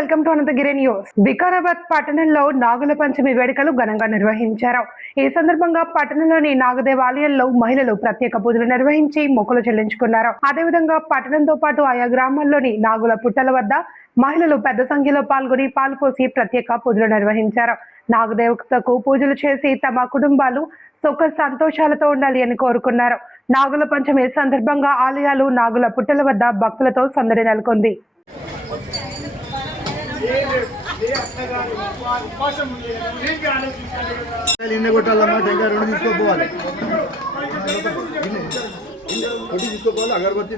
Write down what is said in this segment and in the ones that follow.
Welcome to Anantagiri news. Vikarabad పట్టణంలో నాగుల పంచమి వేడుకలు ఘనంగా నిర్వహించారు. ఈ సందర్భంగా పట్టణంలోని నాగదేవాలయంలో మహిళలు ప్రత్యేక పూజలు నిర్వహించి మొక్కులు చెల్లించుకున్నారు. అదేవిధంగా పట్టణంతో పాటు ఆయా గ్రామాల్లోని నాగుల పుట్టల వద్ద మహిళలు పెద్ద సంఖ్యలో పాల్గొని పాల్పోసి ప్రత్యేక పూజలు నిర్వహించారు. నాగదేవతకు పూజలు చేసి తమ కుటుంబాలు సుఖ సంతోషాలతో ఉండాలి అని కోరుకున్నారు. నాగుల పంచమి సందర్భంగా ఆలయాలు నాగుల పుట్టల వద్ద భక్తులతో సందడి నెలకొంది. అగరబత్తి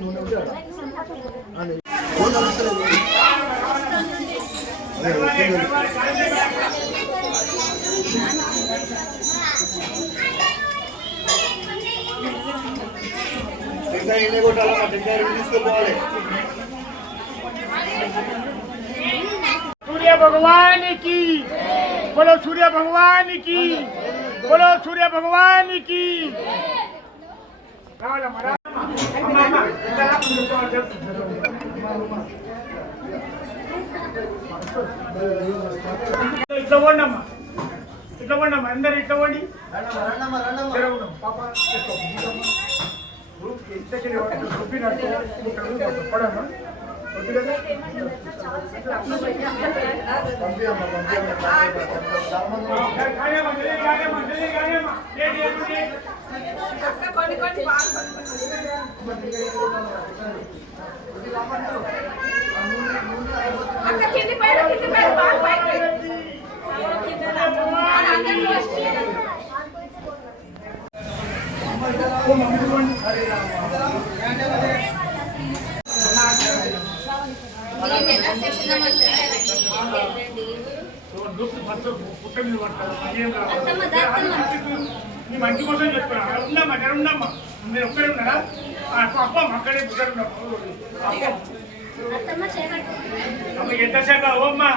सूर्य भगवान की बोलो, सूर्य भगवान की बोलो, सूर्य भगवान की। ఇట్లా పోండమ్మా, ఇట్లా పోండమ్మా, అందరు ఇట్లా పోండి. మంచి కోసం చెప్తున్నా. ఉండమ్మా, జర ఉండమ్మా, మీరు ఒక్కడే ఉన్నారా? అప్ప అక్కడే ఎంతసేపు అవ్వమ్మా,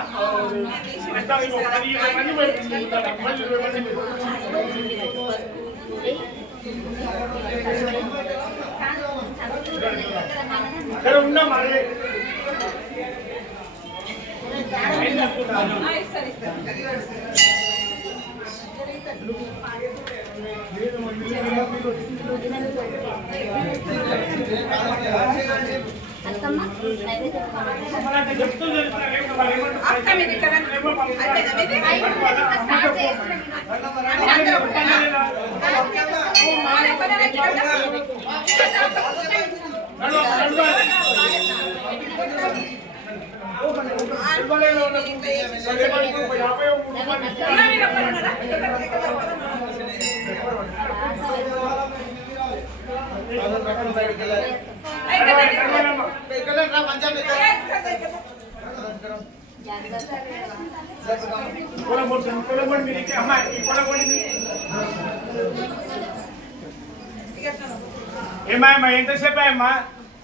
సరే ఉండమ్మా. ఏమాయమ్మా, ఎంతసేపు అమ్మా?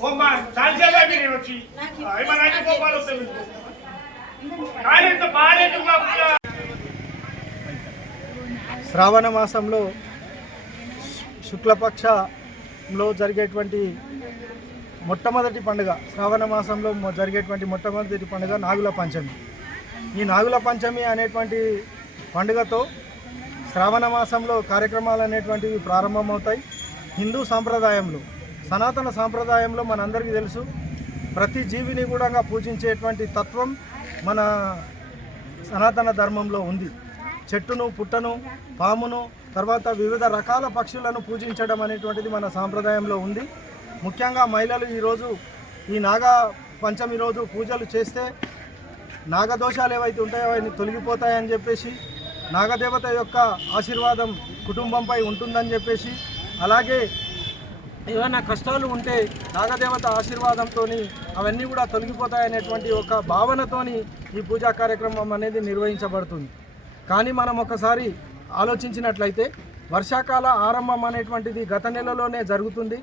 ఓమ్మా, చాలాసేపు మీరు వచ్చి ఏమన్నా గోపాలు వస్తుంది. శ్రావణ మాసంలో శుక్లపక్షంలో జరిగేటువంటి మొట్టమొదటి పండుగ, శ్రావణ మాసంలో జరిగేటువంటి మొట్టమొదటి పండుగ నాగుల పంచమి. ఈ నాగుల పంచమి అనేటువంటి పండుగతో శ్రావణ మాసంలో కార్యక్రమాలు అనేటువంటివి ప్రారంభమవుతాయి. హిందూ సాంప్రదాయంలో, సనాతన సాంప్రదాయంలో మనందరికీ తెలుసు, ప్రతి జీవిని కూడా పూజించేటువంటి తత్వం మన సనాతన ధర్మంలో ఉంది. చెట్టును, పుట్టను, పామును, తర్వాత వివిధ రకాల పక్షులను పూజించడం అనేటువంటిది మన సాంప్రదాయంలో ఉంది. ముఖ్యంగా మహిళలు ఈరోజు ఈ నాగ పంచమి రోజు పూజలు చేస్తే నాగదోషాలు ఏవైతే ఉంటాయో అవన్నీ తొలగిపోతాయని చెప్పేసి, నాగదేవత యొక్క ఆశీర్వాదం కుటుంబంపై ఉంటుందని చెప్పేసి, అలాగే ఏమైనా కష్టాలు ఉంటే నాగదేవత ఆశీర్వాదంతో అవన్నీ కూడా తొలగిపోతాయనేటువంటి ఒక భావనతోని ఈ పూజా కార్యక్రమం అనేది నిర్వహించబడుతుంది. కానీ మనం ఒకసారి ఆలోచించినట్లయితే వర్షాకాల ఆరంభం అనేటువంటిది గత నెలలోనే జరుగుతుంది.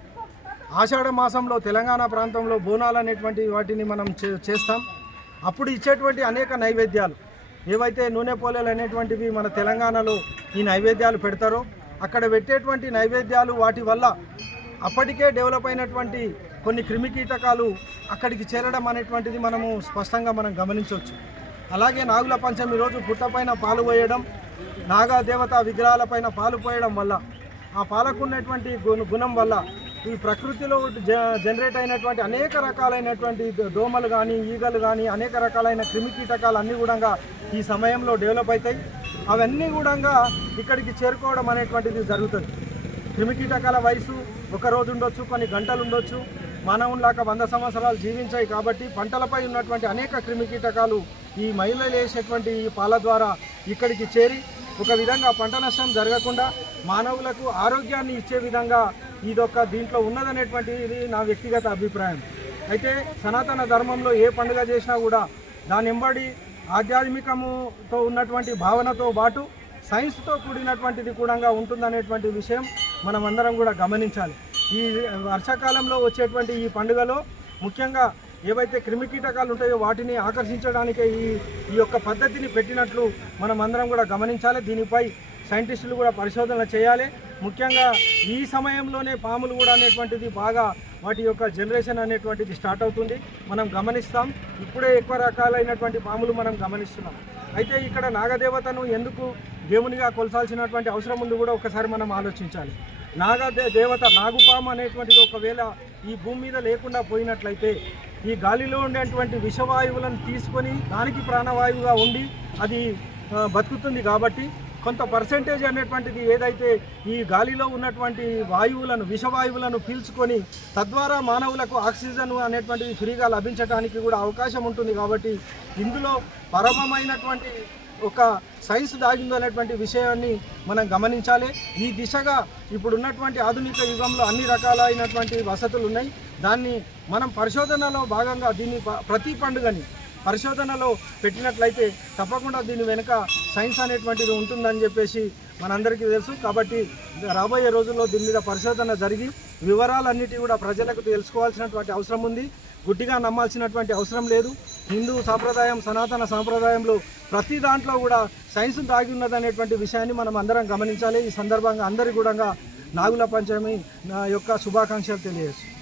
ఆషాఢ మాసంలో తెలంగాణ ప్రాంతంలో బోనాలు అనేటువంటి వాటిని మనం చేస్తాం. అప్పుడు ఇచ్చేటువంటి అనేక నైవేద్యాలు ఏవైతే నూనె పోలేలు అనేటువంటివి మన తెలంగాణలో ఈ నైవేద్యాలు పెడతారో, అక్కడ పెట్టేటువంటి నైవేద్యాలు వాటి వల్ల అప్పటికే డెవలప్ అయినటువంటి కొన్ని క్రిమికీటకాలు అక్కడికి చేరడం అనేటువంటిది మనము స్పష్టంగా మనం గమనించవచ్చు. అలాగే నాగుల పంచమి రోజు పుట్టపైన పాలు పోయడం, నాగదేవత విగ్రహాలపైన పాలు పోయడం వల్ల ఆ పాలకున్నటువంటి గుణం వల్ల ఈ ప్రకృతిలో జనరేట్ అయినటువంటి అనేక రకాలైనటువంటి దోమలు కానీ ఈగలు కానీ అనేక రకాలైన క్రిమికీటకాలు అన్నీ కూడా ఈ సమయంలో డెవలప్ అవుతాయి. అవన్నీ కూడా ఇక్కడికి చేరుకోవడం అనేటువంటిది జరుగుతుంది. క్రిమికీటకాల వయసు ఒక రోజు ఉండొచ్చు, కొన్ని గంటలు ఉండొచ్చు. మానవులాగా 100 సంవత్సరాలు జీవించాయి కాబట్టి పంటలపై ఉన్నటువంటి అనేక క్రిమికీటకాలు ఈ మహిళలు వేసేటువంటి ఈ పాల ద్వారా ఇక్కడికి చేరి ఒక విధంగా పంట నష్టం జరగకుండా మానవులకు ఆరోగ్యాన్ని ఇచ్చే విధంగా ఇదొక దీంట్లో ఉన్నదనేటువంటిది నా వ్యక్తిగత అభిప్రాయం. అయితే సనాతన ధర్మంలో ఏ పండుగ చేసినా కూడా దాని వెంబడి ఆధ్యాత్మికముతో ఉన్నటువంటి భావనతో పాటు సైన్స్తో కూడినటువంటిది కూడా ఉంటుందనేటువంటి విషయం మనం అందరం కూడా గమనించాలి. ఈ వర్షాకాలంలో వచ్చేటువంటి ఈ పండుగలో ముఖ్యంగా ఏవైతే క్రిమికీటకాలు ఉంటాయో వాటిని ఆకర్షించడానికే ఈ యొక్క పద్ధతిని పెట్టినట్లు మనం అందరం కూడా గమనించాలి. దీనిపై సైంటిస్టులు కూడా పరిశోధన చేయాలి. ముఖ్యంగా ఈ సమయంలోనే పాములు కూడా అనేటువంటిది బాగా వాటి యొక్క జనరేషన్ అనేటువంటిది స్టార్ట్ అవుతుంది, మనం గమనిస్తాం. ఇప్పుడే ఎక్కువ రకాలైనటువంటి పాములు మనం గమనిస్తున్నాం. అయితే ఇక్కడ నాగదేవతను ఎందుకు దేవునిగా కొలసాల్సినటువంటి అవసరం ఉంది కూడా ఒకసారి మనం ఆలోచించాలి. నాగదేవత నాగుపాము అనేటువంటిది ఒకవేళ ఈ భూమి మీద లేకుండా పోయినట్లయితే ఈ గాలిలో ఉండేటువంటి విషవాయువులను తీసుకొని దానికి ప్రాణవాయువుగా ఉండి అది బతుకుతుంది. కాబట్టి కొంత పర్సెంటేజ్ అనేటువంటిది ఏదైతే ఈ గాలిలో ఉన్నటువంటి వాయువులను విషవాయువులను పీల్చుకొని తద్వారా మానవులకు ఆక్సిజన్ అనేటువంటిది ఫ్రీగా లభించడానికి కూడా అవకాశం ఉంటుంది. కాబట్టి ఇందులో పరమమైనటువంటి ఒక సైన్స్ దాగింది అనేటువంటి విషయాన్ని మనం గమనించాలి. ఈ దిశగా ఇప్పుడున్నటువంటి ఆధునిక యుగంలో అన్ని రకాలైనటువంటి వసతులు ఉన్నాయి. దాన్ని మనం పరిశోధనలో భాగంగా దీన్ని ప్రతి పండుగని పరిశోధనలో పెట్టినట్లయితే తప్పకుండా దీని వెనుక సైన్స్ అనేటువంటిది ఉంటుందని చెప్పేసి మనందరికీ తెలుసు. కాబట్టి రాబోయే రోజుల్లో దీని మీద పరిశోధన జరిగి వివరాలన్నిటి కూడా ప్రజలకు తెలుసుకోవాల్సినటువంటి అవసరం ఉంది. గుడ్డిగా నమ్మాల్సినటువంటి అవసరం లేదు. హిందూ సాంప్రదాయం సనాతన సాంప్రదాయంలో ప్రతి దాంట్లో కూడా సైన్స్ దాగి ఉన్నదనేటువంటి విషయాన్ని మనం అందరం గమనించాలి. ఈ సందర్భంగా అందరికీ కూడా నాగుల పంచమి యొక్క శుభాకాంక్షలు తెలియజేస్తాం.